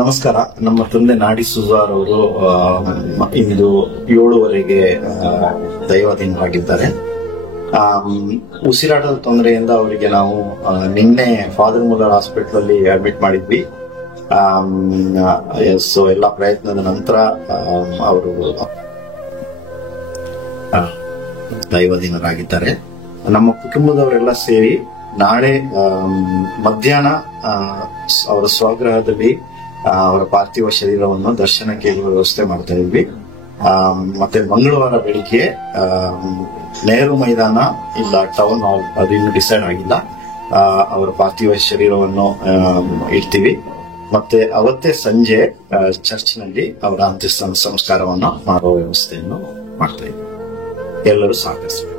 ನಮಸ್ಕಾರ. ನಮ್ಮ ತಂದೆ ನಾಡಿ ಸುಜಾರ್ ಅವರು ಇಂದು 7:15 ದೈವಾಧೀನರಾಗಿದ್ದಾರೆ. ಉಸಿರಾಟದ ತೊಂದರೆಯಿಂದ ಅವರಿಗೆ ನಾವು ನಿನ್ನೆ ಫಾದರ್ ಮುಲ್ಲರ್ ಹಾಸ್ಪಿಟಲ್ ಅಲ್ಲಿ ಅಡ್ಮಿಟ್ ಮಾಡಿದ್ವಿ. ಸೊ ಎಲ್ಲ ಪ್ರಯತ್ನದ ನಂತರ ಅವರು ದೈವಾಧೀನರಾಗಿದ್ದಾರೆ. ನಮ್ಮ ಕುಟುಂಬದವರೆಲ್ಲ ಸೇರಿ ನಾಳೆ ಮಧ್ಯಾಹ್ನ ಅವರ ಸ್ವಗೃಹದಲ್ಲಿ ಅವರ ಪಾರ್ಥಿವ ಶರೀರವನ್ನು ದರ್ಶನಕ್ಕೆ ವ್ಯವಸ್ಥೆ ಮಾಡ್ತಾ ಇದ್ವಿ. ಮತ್ತೆ ಮಂಗಳವಾರ ಬೆಳಿಗ್ಗೆ ನೆಹರು ಮೈದಾನ ಇಲ್ಲ ಟೌನ್ ಹಾಲ್, ಅದು ಇನ್ನು ಡಿಸೈಡ್ ಆಗಿಲ್ಲ, ಅವರ ಪಾರ್ಥಿವ ಶರೀರವನ್ನು ಇಡ್ತೀವಿ. ಮತ್ತೆ ಅವತ್ತೇ ಸಂಜೆ ಚರ್ಚ್ನಲ್ಲಿ ಅವರ ಅಂತ್ಯ ಸಂಸ್ಕಾರವನ್ನು ಮಾಡುವ ವ್ಯವಸ್ಥೆಯನ್ನು ಮಾಡ್ತಾ ಇದ್ವಿ. ಎಲ್ಲರೂ ಸಹಕರಿಸಬೇಕು.